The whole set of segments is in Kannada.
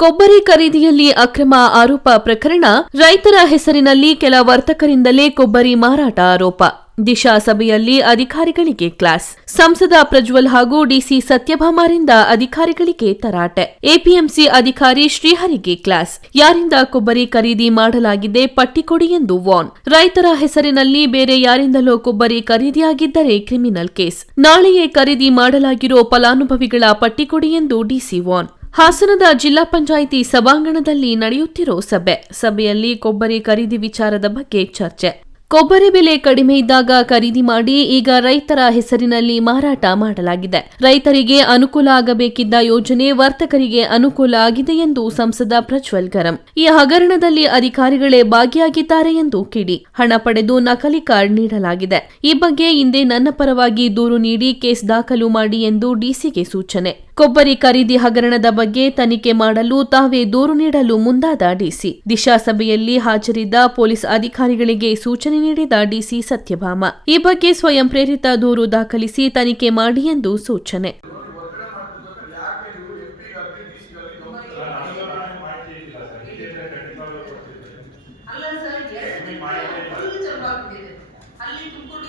ಕೊಬ್ಬರಿ ಖರೀದಿಯಲ್ಲಿ ಅಕ್ರಮ ಆರೋಪ ಪ್ರಕರಣ, ರೈತರ ಹೆಸರಿನಲ್ಲಿ ಕೆಲ ವರ್ತಕರಿಂದಲೇ ಕೊಬ್ಬರಿ ಮಾರಾಟ ಆರೋಪ. ದಿಶಾ ಸಭೆಯಲ್ಲಿ ಅಧಿಕಾರಿಗಳಿಗೆ ಕ್ಲಾಸ್. ಸಂಸದ ಪ್ರಜ್ವಲ್ ಹಾಗೂ ಡಿಸಿ ಸತ್ಯಭಾಮಾರಿಂದ ಅಧಿಕಾರಿಗಳಿಗೆ ತರಾಟೆ. ಎಪಿಎಂಸಿ ಅಧಿಕಾರಿ ಶ್ರೀಹರಿಗೆ ಕ್ಲಾಸ್. ಯಾರಿಂದ ಕೊಬ್ಬರಿ ಖರೀದಿ ಮಾಡಲಾಗಿದೆ ಪಟ್ಟಿ ಕೊಡಿ ಎಂದು ವಾನ್ ರೈತರ ಹೆಸರಿನಲ್ಲಿ ಬೇರೆ ಯಾರಿಂದಲೋ ಕೊಬ್ಬರಿ ಖರೀದಿಯಾಗಿದ್ದರೆ ಕ್ರಿಮಿನಲ್ ಕೇಸ್. ನಾಳೆಯೇ ಖರೀದಿ ಮಾಡಲಾಗಿರೋ ಫಲಾನುಭವಿಗಳ ಪಟ್ಟಿ ಕೊಡಿ ಎಂದು ಡಿಸಿ ವಾರ್ನ್. ಹಾಸನದ ಜಿಲ್ಲಾ ಪಂಚಾಯಿತಿ ಸಭಾಂಗಣದಲ್ಲಿ ನಡೆಯುತ್ತಿರೋ ಸಭೆ. ಸಭೆಯಲ್ಲಿ ಕೊಬ್ಬರಿ ಖರೀದಿ ವಿಚಾರದ ಬಗ್ಗೆ ಚರ್ಚೆ. ಕೊಬ್ಬರಿ ಬೆಲೆ ಕಡಿಮೆ ಇದ್ದಾಗ ಖರೀದಿ ಮಾಡಿ ಈಗ ರೈತರ ಹೆಸರಿನಲ್ಲಿ ಮಾರಾಟ ಮಾಡಲಾಗಿದೆ. ರೈತರಿಗೆ ಅನುಕೂಲ ಆಗಬೇಕಿದ್ದ ಯೋಜನೆ ವರ್ತಕರಿಗೆ ಅನುಕೂಲ ಆಗಿದೆ ಎಂದು ಸಂಸದ ಪ್ರಜ್ವಲ್ ಗರಂ. ಈ ಹಗರಣದಲ್ಲಿ ಅಧಿಕಾರಿಗಳೇ ಭಾಗಿಯಾಗಿದ್ದಾರೆ ಎಂದು ಕಿಡಿ. ಹಣ ಪಡೆದು ನಕಲಿ ಕಾರ್ಡ್ ನೀಡಲಾಗಿದೆ. ಈ ಬಗ್ಗೆ ಹಿಂದೆ ನನ್ನ ಪರವಾಗಿ ದೂರು ನೀಡಿ ಕೇಸ್ ದಾಖಲು ಮಾಡಿ ಎಂದು ಡಿಸಿಗೆ ಸೂಚನೆ. ಕೊಬ್ಬರಿ ಖರೀದಿ ಹಗರಣದ ಬಗ್ಗೆ ತನಿಖೆ ಮಾಡಲು ತಾವೇ ದೂರು ನೀಡಲು ಮುಂದಾದ ಡಿಸಿ. ದಿಶಾ ಸಭೆಯಲ್ಲಿ ಹಾಜರಿದ್ದ ಪೊಲೀಸ್ ಅಧಿಕಾರಿಗಳಿಗೆ ಸೂಚನೆ ನೀಡಿದ ಡಿಸಿ ಸತ್ಯಭಾಮ ಈ ಬಗ್ಗೆ ಸ್ವಯಂ ಪ್ರೇರಿತ ದೂರು ದಾಖಲಿಸಿ ತನಿಖೆ ಮಾಡಿ ಎಂದು ಸೂಚನೆ ಅಲ್ಲ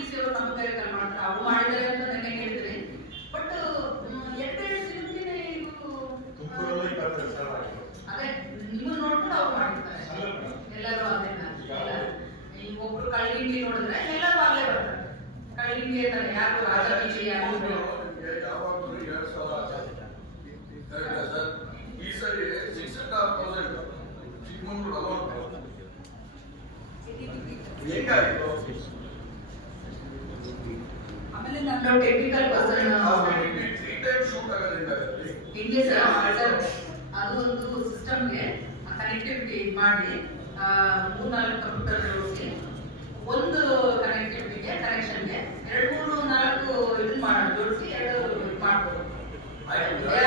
ಕಳ್ಳಿಂಡಿ ನೋಡಿದ್ರೆ ಎಲ್ಲರೂ ಅಲ್ಲೇ ಬರ್ತಾರೆ ಕಳ್ಳಿಂಡಿ ಅಂತಾರೆ ಯಾರು ರಾಜ ಬೀಜಿ ಯಾರು ಯಾವಾಗಲೂ ಎರಡು ಸಾವಿರ ಕರೆಕ್ಟಾ ಸರ್ ಈ ಸರಿ six and half percent Chikmagalur ಅಲೌಟ್ ಹೆಂಗಾಗಿತ್ತು ಆಮೇಲೆ ನಮ್ಮ technical person three time shoot ಆಗೋದ್ರಿಂದ ಹಿಂಗೆ ಸರ್ ಆರ್ಡರ್ ಅದು ಒಂದು ಸಿಸ್ಟಮ್ಗೆ ಕನೆಕ್ಟಿವಿಟಿ ಮಾಡಿ ಆ, ಮೂರ್ನಾಲ್ಕು ಕಂಪ್ಯೂಟರ್ ಜೋಡಿಸಿ Amen.